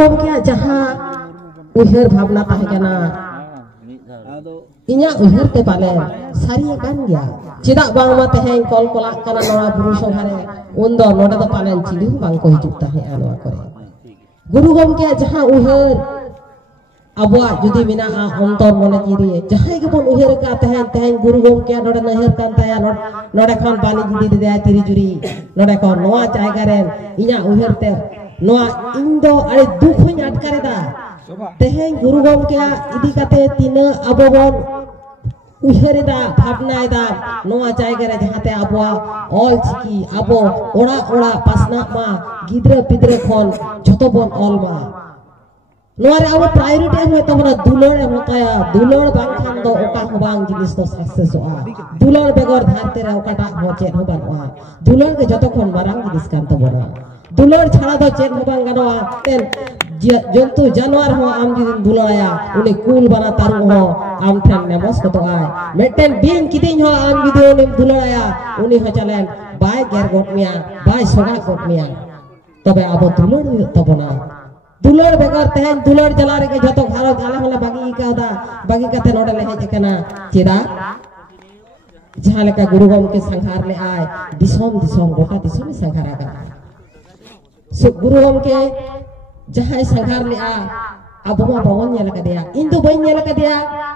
क्या जहाँ उहर भावना तहकना इन्या उहर ते पाले सारी kan गया चिदा बांगमा तहें कॉल कोला कना नवा बुरु सभारे उन्दो नोडा द पालन चिलि बांग को हिजुक तहे आनवा करे गुरु गमके जहाँ उहर अबवा जुदी मिना अंतर मने जिरी जहाँ के बन उहर का तहें गुरु गमके नोडा नहर कान तया नोडा खान पानी जिदी दे तिरी जुरी नोडा को नोआ जायगा रेन इन्या उहर ते नोआ इंदो अरे दुख हन अटकारेदा तहें गुरु गमके इदी काते तिना अबवन उहरेदा भावनाएदा नोआ जायगा रे जहाते अबवा ऑल चिकी अबो ओड़ा ओड़ा पासना मा गिद्रे पिद्रे खन जतो बन ऑल मा नोआ रे अबो प्रायोरिटी हो तमना दुलड़ होताया दुलड़ बांखान दो ओका हबांग जिनिस तो सक्सेस होआ दुलड़ बेगर धारते रे ओकाटा हो चेन हो बानवा दुलड़ के जतो खन मारांग जिनिस कान तबना दुलड़ छाड़ा दो चेन हो बांग गनवा तेन जंतु जानवर हो आम जुदी दुलड़ाया उनी कूल बना तारू हो आम ठन नेमस को तो आय मेटेन बिन किदिन हो आम जुदी उनी दुलड़ाया उनी हो चलेन बाय गेर गोट मिया बाय सोगा गोट मिया तबे आबो दुलड़ तबना दुलड़ बेगर तेहन दुलड़ जला रे के जतो घारो आले होला बागी कादा बागी काते नोडे ले हेज केना चिदा जहां लेका गुरु गमके संघार ले आय दिसोम दिसोम गोटा दिसोम संघारा का सो गुरु गमके जहां संघार ले आ अब मा बवन नेल का दिया इन दो बन नेल का दिया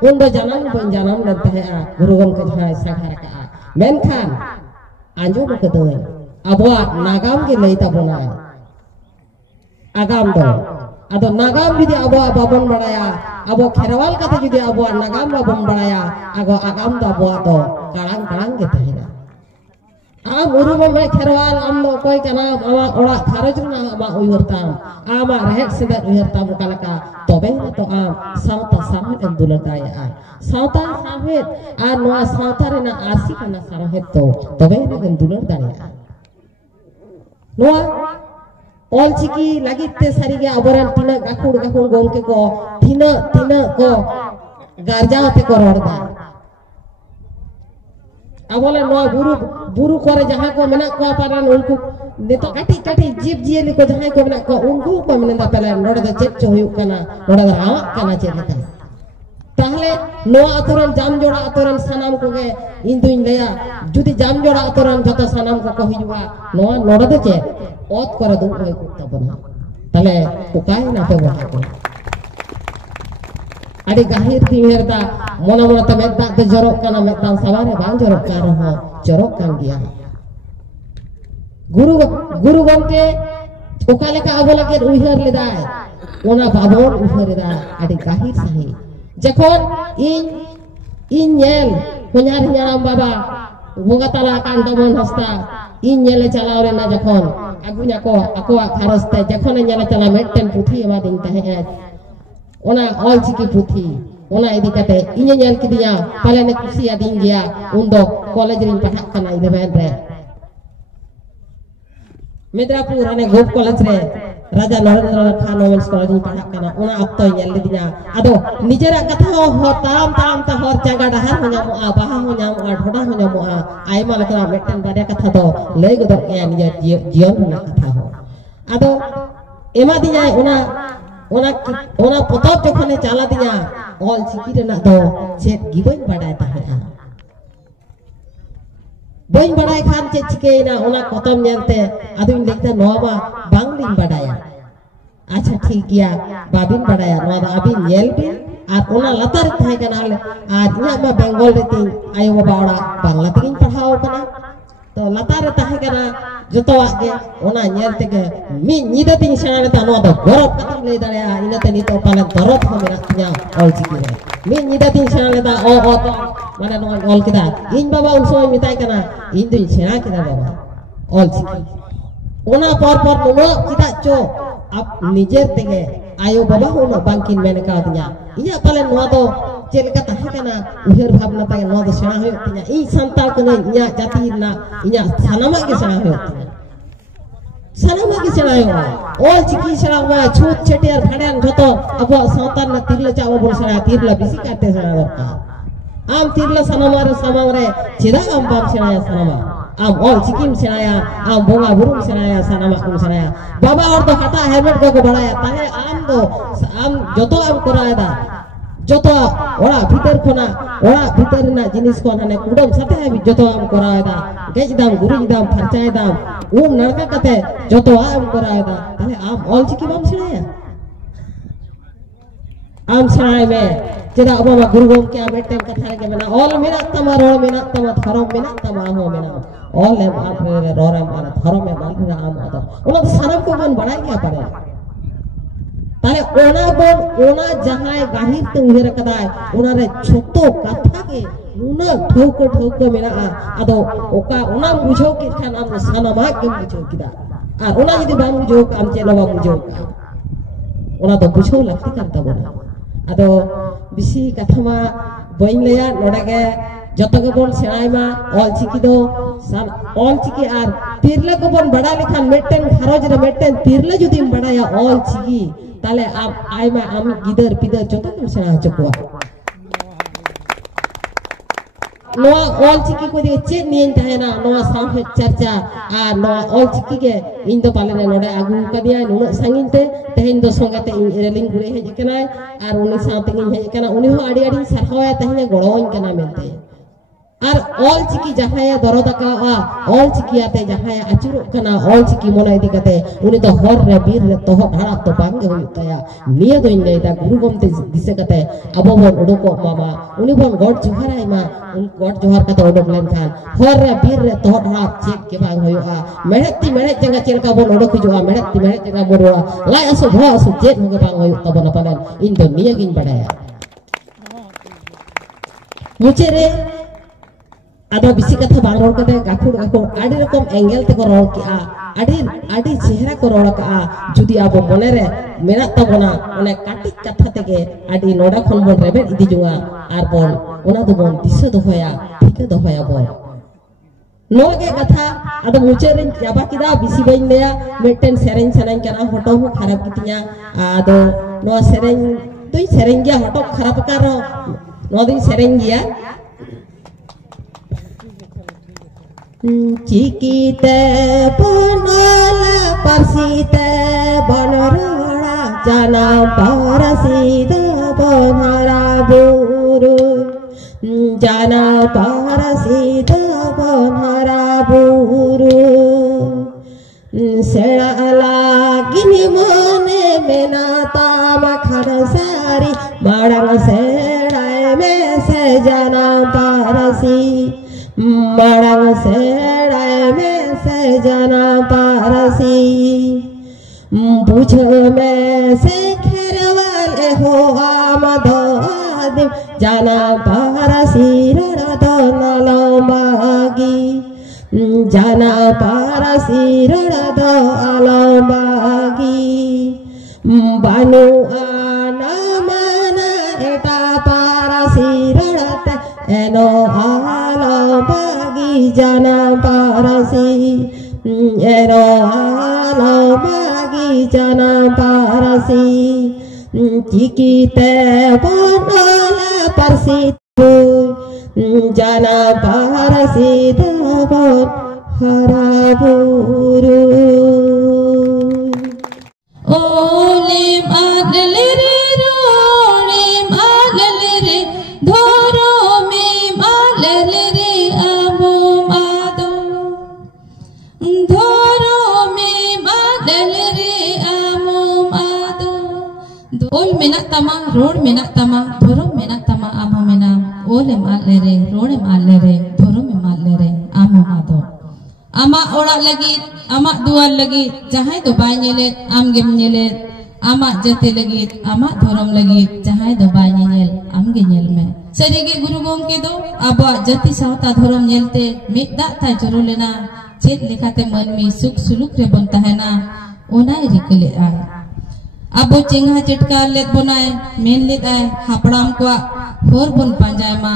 उन दो जानम बन जानम नते है आ गुरु गमके जहां संघार का मेनखान आंजो को दोय अबवा नागाम के लई तबना आगाम दो अदो नागाम जुदी अबवा बाबन बड़ाया अबो खेरवाल कते जुदी अबवा नागाम बाबन बड़ाया आगो आगाम दो अबवा दो काड़ांग काड़ांग के तहेना आम उरुम में खेरवाल आम दो कोई कना आमा ओड़ा खारज ना आमा उयरताम आमा रहेक सेदा उयरताम कालका तबे तो आम सावता साहेत दुलताया आ सावता साहेत आ नोआ सावता रे ना आसी कना सारहेत तो तबे ने दुलर दाया नोआ ऑल चिकी लगिते सारीगे अबरन तिना गाकुड़ गाकुड़ गोमके को तिना तिना को गारजाते को रोडदा अबोले नो बुरु बुरु करे जहां को मेना को पारन उनको नेतो काटी काटी जीव जियली को जहां को मेना को उनको को मेना पले नोडे द चेक चो हुयु कना नोडे द आ कना चेक लका ताहले नो अतरन जाम जोड़ा अतरन सनाम को गे इन दुइन लेया जुदी जाम जोड़ा अतरन जतो सनाम को हिजुआ नो नोडे द चेक ओत करे दु को तबना तले उकाय ना पे बहा को अड़ी गाहिर तिमेरदा मोना मोना त मेदा ते जरोक काना मेदा सवारे बांग जरोक का रहो जरोक कान गया गुरु गमके ओकाले का अबोला के उहर लेदाय ओना बाबोर उहर लेदा अड़ी गाहिर सही जखन इन नेल हो냐र न्याराम बाबा बोगा ताला कान दमन हस्ता इन नेले चलाव रे ना जखन अगुnya को अकोआ खारस्ते जखन नेले चला मेटन पुथी एमा दिन तहे ओना ऑल चिकी पुथी ओना इदी कते इnye नेल किदिया पाले ने कुसिया दिन गया उन्दो कॉलेज रिन पढ़ा कना 11 रे मेदरापुर अने गोप कॉलेज रे राजा नरेंद्र खान वोमेंस कॉलेज रिन पढ़ा कना ओना अक्तो नेल दिया आदो निजेरा कथा हो ताम ताम ता हर जगह डहार हो जामो आ बाहा हो जामो आ ढोडा हो जामो आ आइमा लकरा मेटन बारे कथा दो लई गदो के निजे जीवन ना कथा हो आदो एमा दिया ओना पतब जखने चाला दिया ऑल चिकी रेना दो चेत गिबन बाडाय ताहेआ बइन बाडाय खान चेत चिकेना ओना कतम नेलते आदुन देखते नोवा बांगलिन बाडाया अच्छा ठीक गया बाबिन बाडाया नोवा आबिन नेल बिन आर ओना लतार थाय कना आर इना मा बेंगल रे तिन आयो बाबा ओड़ा बांगला तिन पढ़ाओ कना तो लतार थाय कना जतवा के ओना नेल तेगे मि निदा तिन सेना ता नो द गरब कतम ले दाया इनाते नितो पाले दरब हो मेना तिया ऑल चिकी रे मि निदा तिन सेना लेदा ओ तो माने नो ऑल किदा इन बाबा उन समय मिताय कना इन दुइन सेना किदा बाबा ऑल चिकी ओना पर नो किदा चो आप निजे तेगे आयो बाबा होनो बांकिन मेने का दिया इया पाले नो तो चेलका ताहे कना उहर भावना तागे नो द सेना होय तिया इ संताल कने इया जाति ना इया सनामा के सेना होय सनामा के सेना होय ऑल चिकी सेना होय छूत छेटियार फाड़ान जतो अब संतान ना तिरला चाव बोल सेना तिरला बिसी काटे सेना दरकार आम तिरला सनामा रे समारे चिदा आम बाम सेना सनामा आम ऑल चिकिम सेनाया आम बोंगा बुरुम सेनाया सनामा कुम सेनाया बाबा और तो हटा हेलमेट को बढ़ाया ताहे आम आम जोतो आम कराएदा जोतो ओड़ा भीतर खोना ओड़ा भीतर ना जिनिस को हाने कुडम साथे हाबि जोतो आम कराएदा गेज दाम गुरुज दाम फरचाय दाम नड़का कते जोतो आम कराएदा ताले आम ऑलचिकी बाम सेड़ाया आम सेड़ाय में चेदा अब गुरु गमके मेटन कथा के मेना ऑल मेना तमा रोड मेना तमा धरम मेना तमा हो मेना ऑल एम आप रोर एम आना धरम में मान आम आदो ओना सानम को बन बड़ाई गया पड़े ताले ओना जहां गाहिर ते उहेर कदाय ओना रे छोटो कथा के नुना ठौको मेना आदो ओका ओना बुझो के खान आम सानामा के बुझो किदा आर ओना यदि बाम बुझो आम चेलो बाम बुझो ओना तो बुझो लगती करता बोना आदो बिसी कथमा बइन लेया नोडागे जतो के बोन सेणायमा ऑलचिकी दो ऑलचिकी आर तिरला को बोन बड़ा लेखान मेटन खरोज रे मेटन तिरला जुदी बड़ाया ऑलचिकी ताले आप आइमा आम गिदर पिदर जतो के सेणा चकुआ नोआ ऑलचिकी को दिए चेत नियन ताहेना नोआ सामने चर्चा आ नोआ ऑलचिकी के इन दो पाले ने नोडे आगु कदिया नुना सांगिन ते तेहेन दो संगते इन रेलिंग गुरे हेज केना आर उनी साथे इन हेज केना उनी हो आडी आडी सरहाया तेहेन गड़ोइन केना मेनते आर ऑलचिकी जहाया दरदका ऑलचिकी आते जहाया अचुरो कना ऑलचिकी मोना इदी कते उनी तो हर रे बीर रे तो ढाड़ा तो बांगे होयताया निये दो इन लेदा गुरु गमते दिसे कते अबो बोन उडको मामा उनी बोन गॉड जोहाराय मा उन गॉड जोहार कते उडक लेन खान हर रे बीर रे तो ढाड़ा चेक के बांग होयआ मेहनती मेहनत जंगा चेलका बोन उडक हिजुआ मेहनती मेहनत जंगा बोरोआ लाई असो भो असो चेक होगे बांग होय तबना पालन इन दो निये गिन बडाया मुचे रे आदो बिसी कथा बांग रोड कते गाखुड़ आडी रकम एंगल ते को रोड किआ आडी चेहरा को रोड का जुदी आबो मने रे मेना तबना ओने काटी कथा तेगे आडी नोडा खन बोन रेबे इदि जुआ आर बोन ओना दो बोन दिसे दो होया ठीक दो होया बोन नोगे कथा आदो मुचे रे जाबा किदा बिसी बइन लेया मेटेन सेरेन सनाइन कना होटो हो खराब कितिया आदो नो सेरेन तुई सेरेन गया होटो खराब कारो नो दिन सेरेन गया चिकीते बनला परसीते बनरोड़ा जाना परसीद बनरा बुरु जाना परसीद बनरा बुरु सेड़ा लागिनी मने मेना ताम खर सारी माड़ंग सेड़ाए में से जाना परसी मड़ंग सेड़ाए में से जाना पारसी बुझ में से खेरवाले हो आमदो आदिम जाना पारसी रण दो नलम्बागी जाना पारसी रण दो अलम्बागी बानु आना माना एटा पारसी रणते एनो बागी जाना पारसी एरो आलो बागी जाना पारसी चिकीते बनला परसी जाना पारसी दबन हराबुरु ओले मादले रे रोड़े मादले रे धोरो में मादले रे ओल मेना तमा रोड मेना तमा धोरो मेना तमा आमो मेना ओले माले रे रोडे माले रे धोरो में माले रे आमो आदो आमा ओड़ा लगी आमा दुआर लगी जहां दो बाय नेले आम गेम नेले आमा जते लगी आमा धोरम लगी जहां दो बाय नेल आम गे नेल में सरीगे गुरु गोमके दो आबा जति सावता धोरम नेलते मेदा ता जरो लेना चेत लेखाते मन में सुख सुलुक रे बनता है ना ओना रिकले आ अबो चेंगा चिटका लेत बनाए मेन लेत आए हापड़ाम को होर बन पांजाय मा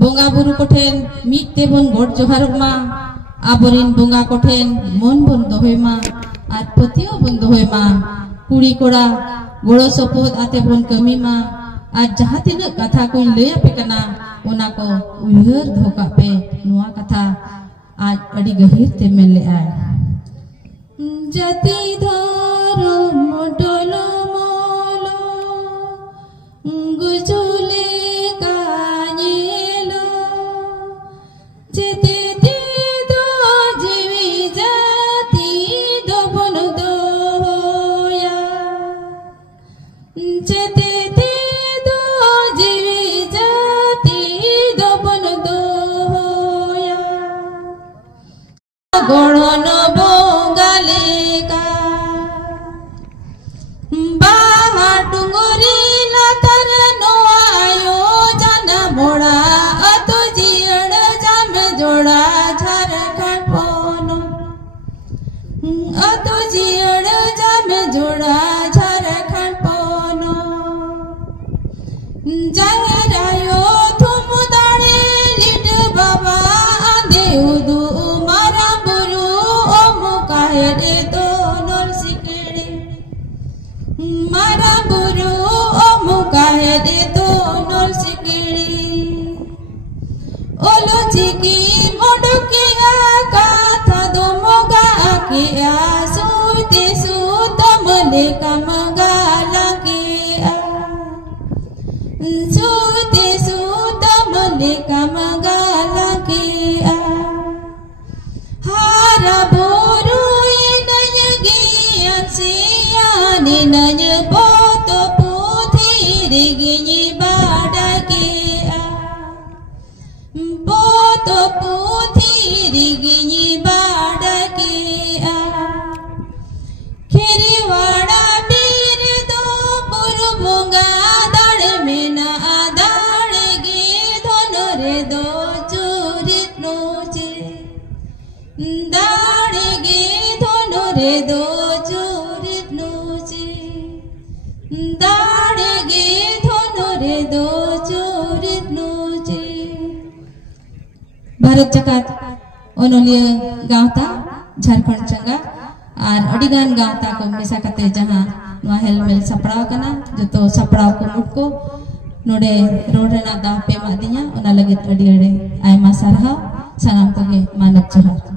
बोंगा बुरु कोठेन मीते बन गोड जोहार मा आबोरिन बोंगा कोठेन मन बन दोहे मा आज पतियो बन दोहे मा कुड़ी कोड़ा गोड़ो सपोद आते बन कमी मा आज जहां तिना कथा को लया पे कना ओना को उयहर धोका पे नुआ कथा आज अड़ी गहीर ते मेन ले आए जति धरो मोटलो Marang buru omuka hede to nol sikiri Olu ciki modokia kata domoga akia Suti suta meleka magala kia Suti suta meleka magala kia Hara buru inanya gian sian Inanya boto putih diginyi badakia Boto putih diginyi badakia Kiriwada bir do burbunga dal mena adal gi dhonore do churit noche dal gi dhonore do churit noche dal gi dhonore do churit noche Bharat Jakat Onolia Gauta Jharkhand Changa और अडिगान गावता को मेसा कते जहां नवा हेलमेल सपड़ाव कना जतो सपड़ाव को मुटको नोडे road Raina दाव पे मादिया ओना लगे अडी अडे आयमा सरहा सनाम को मानत जोहार